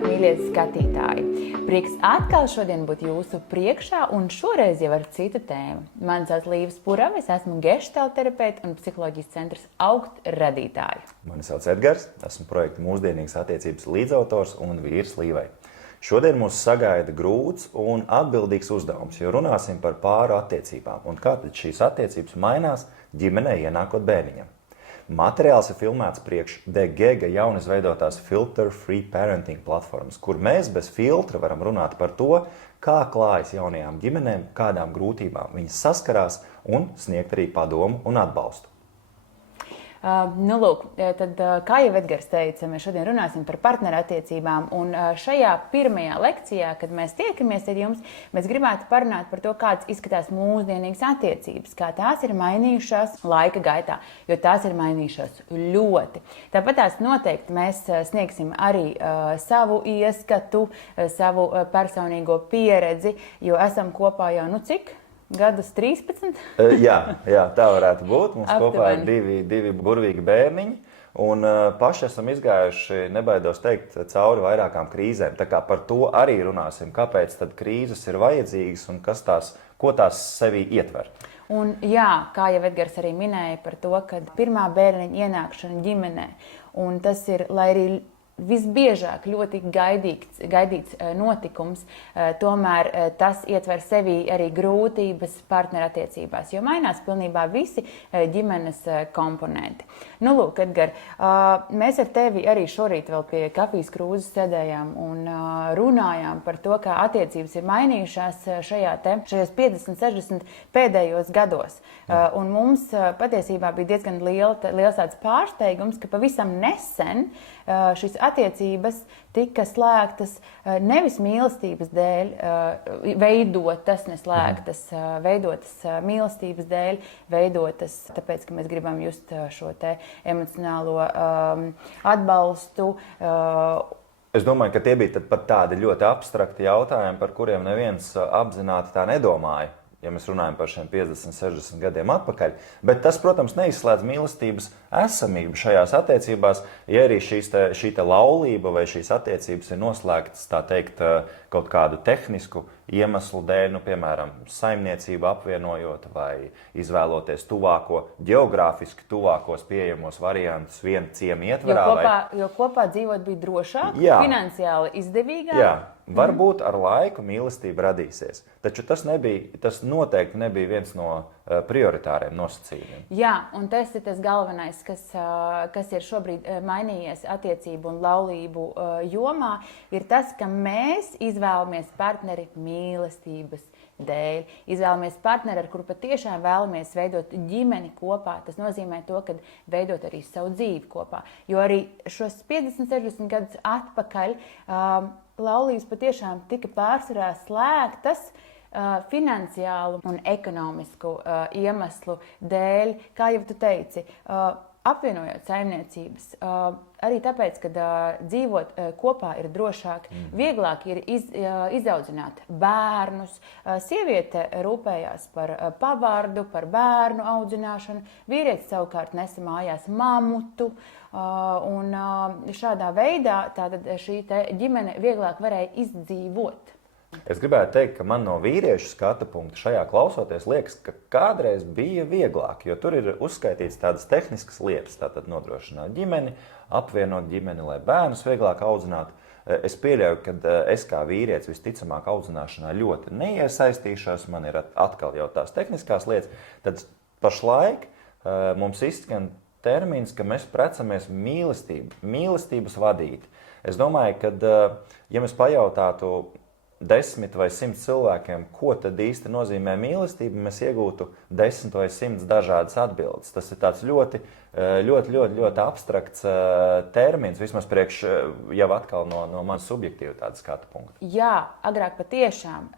Sveicināti, mīļie skatītāji! Prieks atkal šodien būt jūsu priekšā un šoreiz jau ar citu tēmu. Mani sauc Līva Spurava, es esmu geštalterapeite un psiholoģijas centrs Augt radītāja. Mani sauc Edgars, esmu projekta Mūsdienīgas attiecības līdzautors un vīrs Līvai. Šodien mūs sagaida grūts un atbildīgs uzdevums, jo runāsim par pāru attiecībām un kā tad šīs attiecības mainās ģimenē ienākot bērniņam. Materiāls ir filmēts priekš The Gega jaunizveidotās Filter-Free Parenting platformas, kur mēs bez filtra varam runāt par to, kā klājas jaunajām ģimenēm, kādām grūtībām viņas saskarās un sniegt arī padomu un atbalstu. Kā jau Edgars teica, mēs šodien runāsim par partnerattiecībām, un šajā pirmajā lekcijā, kad mēs tiekamies ar jums, mēs gribētu parunāt par to, kādas izskatās mūsdienīgas attiecības, kā tās ir mainījušās laika gaitā, jo tās ir mainījušās ļoti. Tāpat tās noteikti mēs sniegsim arī savu ieskatu, savu personīgo pieredzi, jo esam kopā jau cik? Gadus 13? Jā, tā varētu būt. Mums kopā ir divi burvīgi bērniņi. Un paši esam izgājuši, nebaidos teikt, cauri vairākām krīzēm. Tā kā par to arī runāsim, kāpēc tad krīzes ir vajadzīgas un ko tās sevī ietver. Un jā, kā jau Edgars arī minēja par to, ka pirmā bērniņa ienākšana ģimenē, un tas ir, lai arī visbiežāk ļoti gaidīts notikums, tomēr tas ietver sevī arī grūtības partnerattiecībās, jo mainās pilnībā visi ģimenes komponenti. Edgar, mēs ar tevi arī šorīt vēl pie kafijas krūzes sēdējām un runājām par to, kā attiecības ir mainījušās šajos 50-60 pēdējos gados. Un mums patiesībā bija diezgan liels tāds pārsteigums, ka pavisam nesen šīs attiecības tika slēgtas nevis mīlestības dēļ, veidotas mīlestības dēļ, veidotas tāpēc, ka mēs gribam just šo te emocionālo atbalstu. Es domāju, ka tie bija pat tādi ļoti abstrakti jautājumi, par kuriem neviens apzināti tā nedomāja, ja mēs runājam par šiem 50, 60 gadiem atpakaļ. Bet tas, protams, neizslēdz mīlestības esamību šajās attiecībās, ja arī šī laulība vai šīs attiecības ir noslēgtas, tā teikt, kaut kādu tehnisku iemeslu dēļ, piemēram, saimniecību apvienojot vai izvēloties geogrāfiski tuvākos pieejamos variantus vienu ciemu ietvarā. Jo kopā dzīvot bija drošāk, finansiāli izdevīgāk. Jā. Varbūt ar laiku mīlestība radīsies, taču tas noteikti nebija viens no prioritāriem nosacījumiem. Jā, un tas ir tas galvenais, kas ir šobrīd mainījies attiecību un laulību jomā, ir tas, ka mēs izvēlamies partneri mīlestības dēļ. Izvēlamies partneri, ar kuru patiešām vēlamies veidot ģimeni kopā. Tas nozīmē to, ka veidot arī savu dzīvi kopā. Jo arī šos 50-60 gadus atpakaļ laulības patiešām tika pārsvarā slēgtas finansiālu un ekonomisku iemeslu dēļ, kā jau tu teici, apvienojot saimniecības. Arī tāpēc, ka dzīvot kopā ir drošāk, vieglāk ir izaudzināt bērnus. Sieviete rūpējās par pavardu, par bērnu audzināšanu, vīrietis savukārt nesa mājās mamutu. Un šādā veidā tātad šī ģimene vieglāk varēja izdzīvot. Es gribētu teikt, ka man no vīriešu skata punkta šajā klausoties liekas, ka kādreiz bija vieglāk, jo tur ir uzskaitīts tādas tehniskas lietas, tātad nodrošināt ģimeni, apvienot ģimeni, lai bērnus vieglāk audzinātu. Es pieļauju, ka es kā vīrietis visticamāk audzināšanā ļoti neiesaistīšos, man ir atkal jau tās tehniskās lietas, tad pašlaik mums izskan termins, ka mēs precamies mīlestības vadīti. Es domāju, ka ja mēs pajautātu 10 vai 100 cilvēkiem, ko tad īsti nozīmē mīlestība, mēs iegūtu 10 vai 100 dažādas atbildes. Tas ir tāds ļoti abstrakts termins, vismaz priekš jau atkal no manas subjektīva tāda skatu punkta. Jā, agrāk patiešām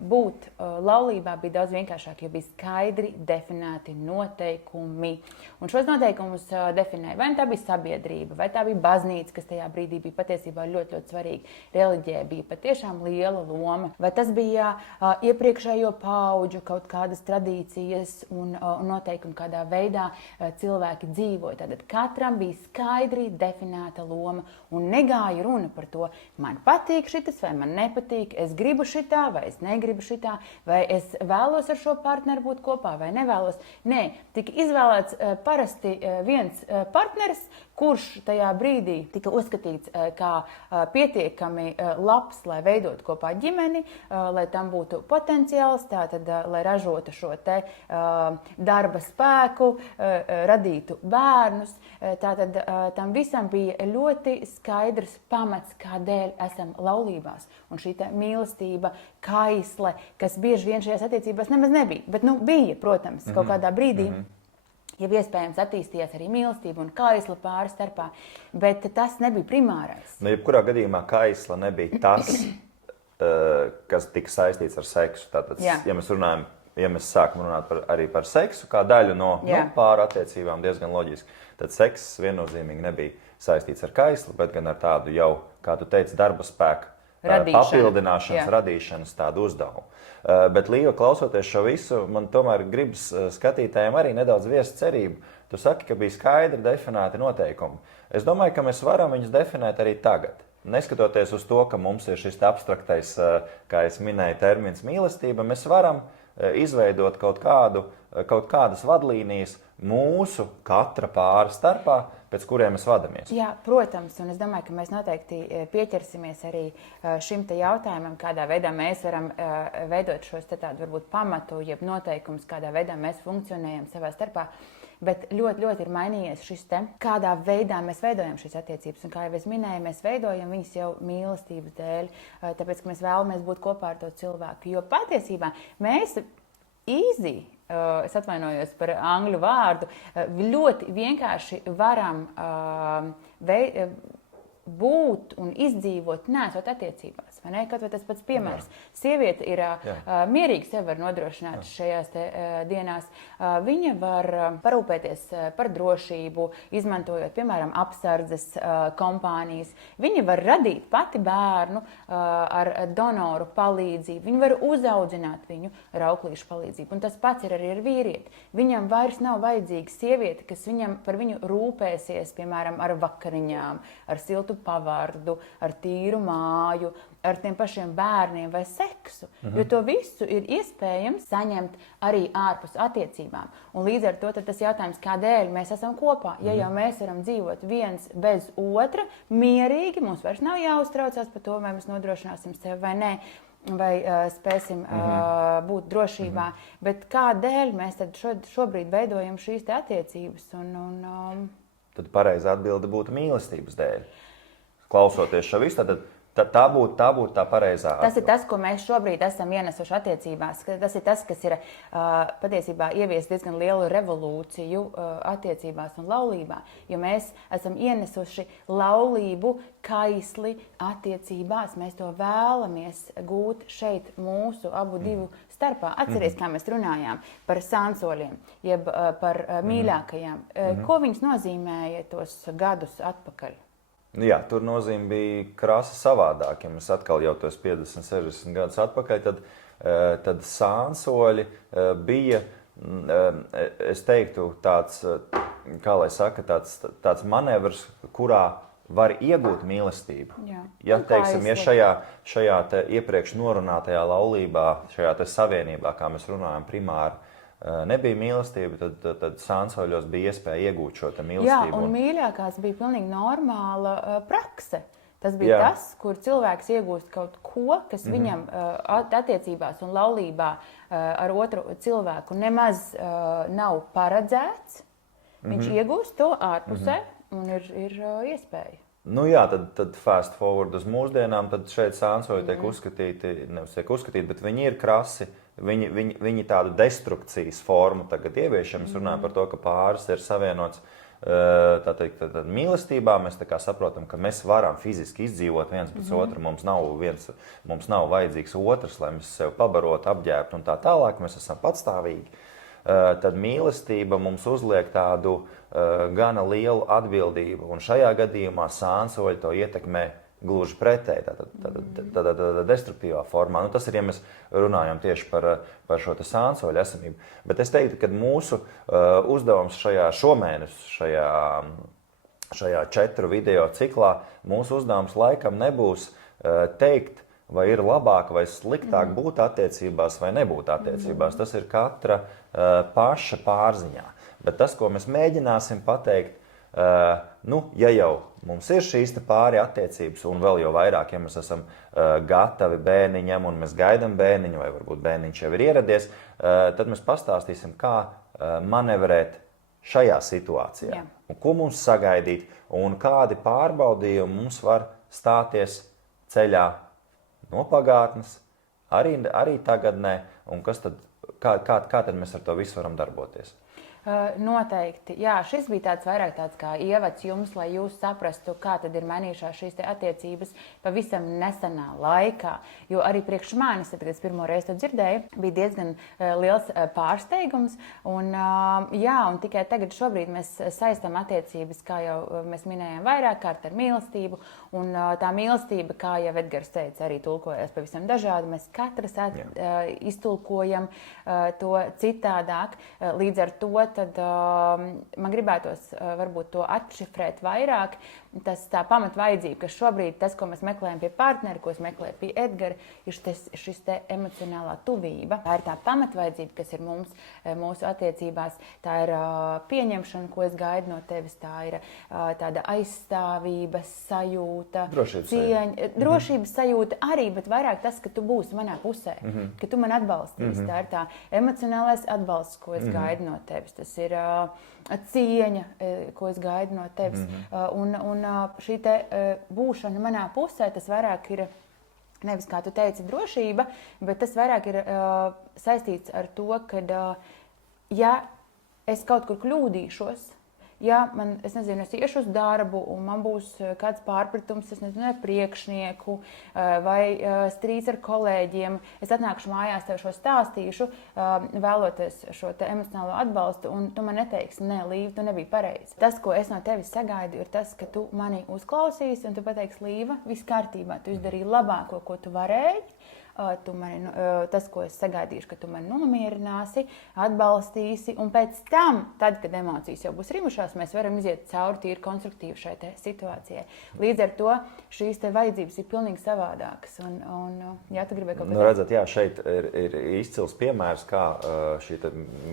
būt laulībā bija daudz vienkāršāk, jo bija skaidri definēti noteikumi. Un šos noteikumus definēja, vai tā bija sabiedrība, vai tā bija baznīca, kas tajā brīdī bija patiesībā ļoti svarīga. Reliģijai bija patiešām liela loma. Vai tas bija iepriekšējo paudžu kaut kādas tradīcijas un noteikumi, kādā veidā cilvēki cilvēki dzīvoja. Tātad katram bija skaidri definēta loma un negāja runa par to, man patīk šitas vai man nepatīk, es gribu šitā vai es negribu šitā, vai es vēlos ar šo partneri būt kopā vai nevēlos. Nē, tika izvēlēts parasti viens partneris, kurš tajā brīdī tika uzskatīts kā pietiekami labs, lai veidot kopā ģimeni, lai tam būtu potenciāls, tātad, lai ražotu šo te darba spēku, radītu bērnus. Tātad tam visam bija ļoti skaidrs pamats, kādēļ esam laulībās. Un šī mīlestība, kaisle, kas bieži vien šajās attiecībās nemaz nebija, bet bija, protams, kaut kādā brīdī. Ja iespējams attīstījās arī mīlestība un kaisla pāri starpā, bet tas nebija primārais. Jebkurā gadījumā kaisla nebija tas, kas tika saistīts ar seksu. Tātad, ja mēs sākam runāt arī par seksu kā daļu no pāri attiecībām, diezgan loģiski, tad seks viennozīmīgi nebija saistīts ar kaislu, bet gan ar tādu jau, kā tu teici, darba spēku papildināšanas, radīšanas tādu uzdevumu. Bet, Līva, klausoties šo visu, man tomēr gribas skatītājiem arī nedaudz viest cerību. Tu saki, ka bija skaidri definēti noteikumi. Es domāju, ka mēs varam viņus definēt arī tagad. Neskatoties uz to, ka mums ir šis abstraktais, kā es minēju, termins mīlestība, mēs varam izveidot kaut kādas vadlīnijas mūsu katra pāra starpā, pēc kuriem mēs vadamies. Jā, protams, un es domāju, ka mēs noteikti pieķersimies arī šim te jautājumam, kādā veidā mēs varam veidot šos te tādu varbūt pamatu, jeb noteikumus, kādā veidā mēs funkcionējam savā starpā. Bet ļoti, ļoti ir mainījies šis te, kādā veidā mēs veidojam šīs attiecības. Un kā jau es minēju, mēs veidojam viņas jau mīlestības dēļ, tāpēc, ka mēs vēlamies būt kopā ar to cilvēku. Jo patiesībā mēs es atvainojos par angļu vārdu, ļoti vienkārši varam būt un izdzīvot neesot attiecībās. Vai ne? Kaut vai tas pats piemērs. Sieviete ir mierīgi sevi var nodrošināt šajās dienās. Viņa var parūpēties par drošību, izmantojot, piemēram, apsardzes kompānijas. Viņa var radīt pati bērnu ar donoru palīdzību. Viņa var uzaudzināt viņu ar auklīšu palīdzību. Un tas pats ir arī ar vīrieti. Viņam vairs nav vajadzīga sieviete, kas par viņu rūpēsies, piemēram, ar vakariņām, ar siltu pavardu, ar tīru māju, ar tiem pašiem bērniem vai seksu. Jo to visu ir iespējams saņemt arī ārpus attiecībām. Un līdz ar to tas jautājums, kādēļ mēs esam kopā. Ja jau mēs varam dzīvot viens bez otra, mierīgi, mums vairs nav jāuztraucās par to, vai mēs nodrošināsim sevi vai nē, vai spēsim būt drošībā. Bet kādēļ mēs tad šobrīd veidojam šīs te attiecības? Tad pareizā atbilde būtu mīlestības dēļ. Klausoties šo visu, tad tā būtu tā pareizā atbilde. Tas ir tas, ko mēs šobrīd esam ienesuši attiecībās. Tas ir tas, kas ir patiesībā ievies diezgan lielu revolūciju attiecībās un laulībā. Jo mēs esam ienesuši laulību kaisli attiecībās. Mēs to vēlamies gūt šeit mūsu abu divu starpā. Atceries, kā mēs runājām par sansoļiem, jeb par mīļākajām. Ko viņas nozīmēja tos gadus atpakaļ? Jā, tur nozīme bija krasi savādāk. Ja mēs atkal jau tos 50, 60 gadus atpakaļ, tad sansoļi bija, es teiktu, tāds, kā lai saka, tāds manevrs, kurā var iegūt mīlestību. Ja, teiksim, šajā te iepriekš norunātajā laulībā, šajā te savienībā, kā mēs runājam primāri, nebija mīlestība, tad sansoļos bija iespēja iegūt šo mīlestību. Jā, un mīļākās bija pilnīgi normāla prakse. Tas bija tas, kur cilvēks iegūst kaut ko, kas viņam attiecībās un laulībā ar otru cilvēku nemaz nav paredzēts. Viņš iegūst to ārpusē un ir iespēja. Nu jā, tad fast forward uz mūsdienām, tad šeit sansoļi tiek uzskatīti, bet viņi ir krasi. Viņi tādu destrukcijas formu tagad ievieš. Mēs runājam par to, ka pāris ir savienots mīlestībā. Mēs tā kā saprotam, ka mēs varam fiziski izdzīvot viens pēc otru. Mums nav vajadzīgs otrs, lai mēs sevi pabarotu, apģērbtu un tā tālāk. Mēs esam patstāvīgi. Tad mīlestība mums uzliek tādu gana lielu atbildību. Un šajā gadījumā sansoļi to ietekmē gluži pretēji, tādā destruktīvā formā. Nu, tas ir, ja mēs runājam tieši par šo te sānsoļu esamību. Bet es teiktu, ka mūsu uzdevums šomēnes, šajā 4 video ciklā, mūsu uzdevums laikam nebūs teikt, vai ir labāk vai sliktāk būt attiecībās vai nebūt attiecībās. Tas ir katra paša pārziņā. Bet tas, ko mēs mēģināsim pateikt, ja jau mums ir šīs pāri attiecības, un vēl jau vairāk, ja mēs esam gatavi bērniņam, un mēs gaidām bērniņu, vai varbūt bērniņš jau ir ieradies, tad mēs pastāstīsim, kā manevrēt šajā situācijā. Jā. Un ko mums sagaidīt, un kādi pārbaudījumi mums var stāties ceļā no pagātnes, arī tagadnē, un kā tad mēs ar to visu varam darboties. Noteikti. Jā, šis bija vairāk tāds kā ievads jums, lai jūs saprastu, kā tad ir mainījušās šīs attiecības pavisam nesenā laikā. Jo arī priekš manis, kad es pirmo reizi to dzirdēju, bija diezgan liels pārsteigums. Un tikai tagad šobrīd mēs saistām attiecības, kā jau mēs minējām vairāk kārt, ar mīlestību. Un tā mīlestība, kā jau Edgars teica, arī tulkojas pavisam dažādi. Mēs katrs iztulkojam to citādāk. Līdz ar to tad man gribētos varbūt to atšifrēt vairāk. Tā pamatvajadzība, ka šobrīd tas, ko mēs meklējam pie partneri, ko es meklēju pie Edgara, ir šis te emocionālā tuvība. Tā ir tā pamatvajadzība, kas ir mūsu attiecībās. Tā ir pieņemšana, ko es gaidu no tevis. Tā ir tāda aizstāvības sajūta, drošības sajūta arī, bet vairāk tas, ka tu būsi manā pusē, ka tu man atbalstīsi. Tā ir tā emocionālais atbalsts, ko es gaidu no tevis. Tas ir cieņa, ko es gaidu no tevis. Un šī te būšana manā pusē, tas vairāk ir, nevis, kā tu teici, drošība, bet tas vairāk ir saistīts ar to, ka, ja es kaut kur kļūdīšos, ja es iešu uz darbu un man būs kāds pārpratums, ar priekšnieku vai strīds ar kolēģiem, es atnākšu mājās, tev šo stāstīšu, vēloties šo te emocionālo atbalstu, un tu man neteiksi, nē, Līva, tu nebija pareizi. Tas, ko es no tevis sagaidu, ir tas, ka tu mani uzklausīsi, un tu pateiksi, Līva, viss kārtībā, tu izdarīji labāko, ko tu varēji. Tas, ko es sagaidīšu, ka tu mani nomierināsi, atbalstīsi, un pēc tam, tad, kad emocijas jau būs rimušās, mēs varam iziet cauri tīri konstruktīvi šai situācijai. Līdz ar to šīs te vajadzības ir pilnīgi savādākas. Jā, tu gribēji kaut ko teikt? Redzat, jā, šeit ir izcils piemērs, kā šī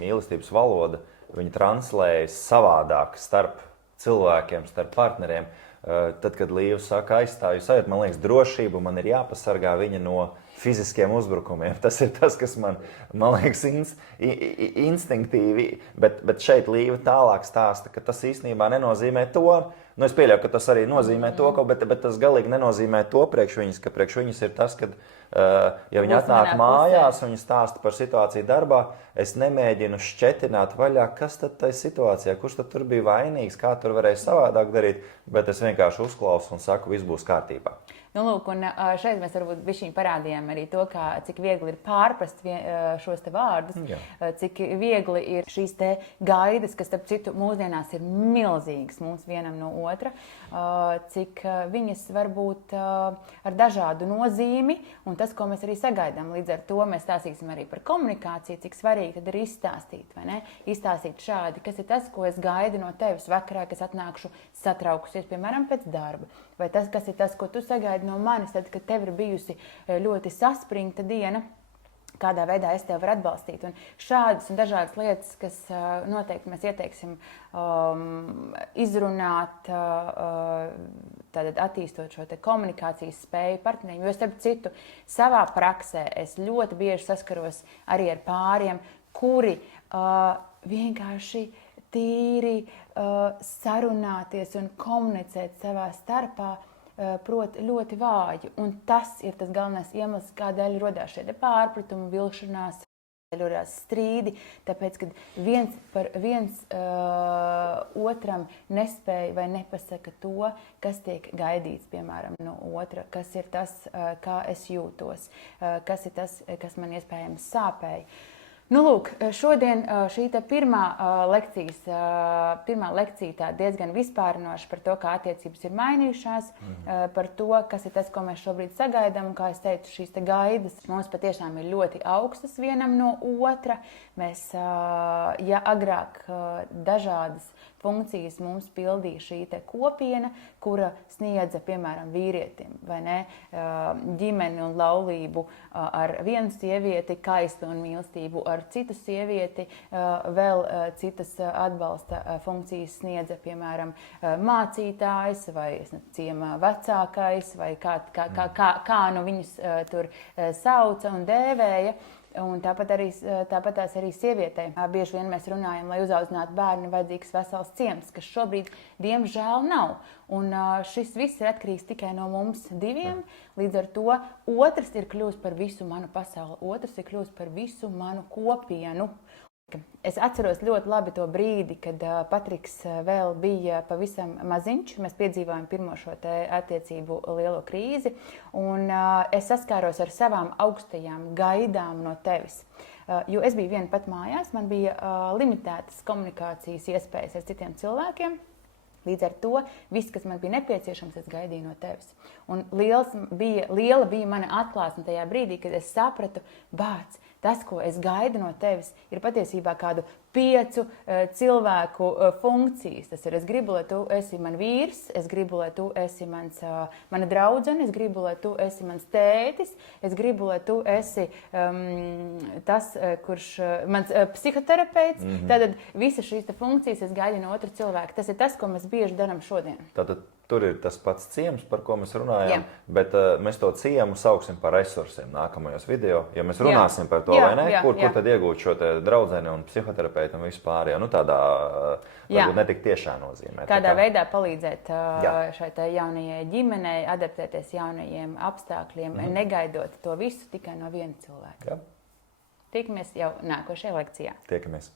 mīlestības valoda, viņa translējas savādāk starp cilvēkiem, starp partneriem. Tad, kad Līva saka, aizstāju sajūt, man liekas, drošību, man ir jāpasargā viņa no fiziskiem uzbrukumiem. Tas ir tas, kas man liekas instinktīvi, bet šeit Līva tālāk stāsta, ka tas īstenībā nenozīmē to, es pieļauju, ka tas arī nozīmē to, bet tas galīgi nenozīmē to priekš viņas, ka priekš viņas ir tas, kad ja viņi atnāk mājās un viņi stāsta par situāciju darbā, es nemēģinu šķetināt vaļā, kas tad tai situācijā, kurš tad tur bija vainīgs, kā tur varēja savādāk darīt, bet es vienkārši uzklausu un saku, viss būs kārtībā. Nu, lūk, un šeit mēs varbūt bišķiņ parādījām arī to, cik viegli ir pārprast šos te vārdus, cik viegli ir šīs te gaidas, kas, starp citu, mūsdienās ir milzīgas mums vienam no otra, cik viņas var būt ar dažādu nozīmi, un tas, ko mēs arī sagaidām. Līdz ar to mēs stāstīsim arī par komunikāciju, cik svarīgi tad ir izstāstīt, vai ne? Izstāstīt šādi, kas ir tas, ko es gaidu no tevis vakarā, kas atnākšu satraukusies, piemēram, pēc darba. Vai tas, kas ir tas, ko tu sagaidi no manis, tad, kad tev ir bijusi ļoti saspringta diena, kādā veidā es tev varu atbalstīt. Un šādas un dažādas lietas, kas noteikti mēs ieteiksim izrunāt, tātad attīstot šo te komunikācijas spēju partneriem. Jo, starp citu, savā praksē es ļoti bieži saskaros arī ar pāriem, kuri vienkārši tīri sarunāties un komunicēt savā starpā, proti ļoti vāji. Un tas ir tas galvenais iemesls, kādēļ rodās šie pārpratumi, vilšanās, rodās strīdi, tāpēc, kad viens otram nespēja vai nepasaka to, kas tiek gaidīts, piemēram, no otra, kas ir tas, kā es jūtos, kas ir tas, kas man iespējams sāpēja. Nu, lūk, šodien šī pirmā lekcija tā diezgan vispārinoša par to, kā attiecības ir mainījušās, par to, kas ir tas, ko mēs šobrīd sagaidām. Un, kā es teicu, šīs gaidas mums patiešām ir ļoti augstas vienam no otra. Mēs, ja agrāk dažādas funkcijas mums pildīja šī kopiena, kura sniedza, piemēram, vīrietim, vai ne, ģimeni un laulību ar vienu sievieti, kaistu un mīlestību ar citu sievieti, vēl citas atbalsta funkcijas sniedza, piemēram, mācītājs vai ciema vecākais, vai kā nu viņus tur sauca un dēvēja. Un tāpatās arī sievietei. Bieži vien mēs runājam, lai uzaudzinātu bērnu, vajadzīgs vesels ciems, kas šobrīd, diemžēl, nav. Un šis viss ir atkarīgs tikai no mums diviem. Līdz ar to otrs ir kļuvis par visu manu pasauli, otrs ir kļuvis par visu manu kopienu. Es atceros ļoti labi to brīdi, kad Patriks vēl bija pavisam maziņš. Mēs piedzīvājām pirmo šo attiecību lielo krīzi, un es saskāros ar savām augstajām gaidām no tevis. Jo es biju viena pat mājās, man bija limitētas komunikācijas iespējas ar citiem cilvēkiem. Līdz ar to viss, kas man bija nepieciešams, es gaidīju no tevis. Un liela bija mana atklāsme tajā brīdī, kad es sapratu, bāc, tas, ko es gaidu no tevis, ir patiesībā kādu 5 cilvēku funkcijas. Tas ir, es gribu, lai tu esi man vīrs, es gribu, lai tu esi mana draudzene, es gribu, lai tu esi mans tētis, es gribu, lai tu esi tas, kurš mans psihoterapeits. Tātad visas šīs funkcijas es gaidu no otra cilvēka. Tas ir tas, ko mēs bieži darām šodien. Tātad tur ir tas pats ciems, par ko mēs runājam, bet mēs to ciemu sauksim par resursiem nākamajos video, jo mēs runāsim par to, vai ne? Kur tad iegūt šo te draudzeni un psihoterapeitu un vispār, nu tādā varbūt netik tiešā nozīmē. Kādā veidā palīdzēt šai jaunajai ģimenei, adaptēties jaunajiem apstākļiem, negaidot to visu tikai no viena cilvēka. Tiekamies jau nākošajā lekcijā. Tiekamies.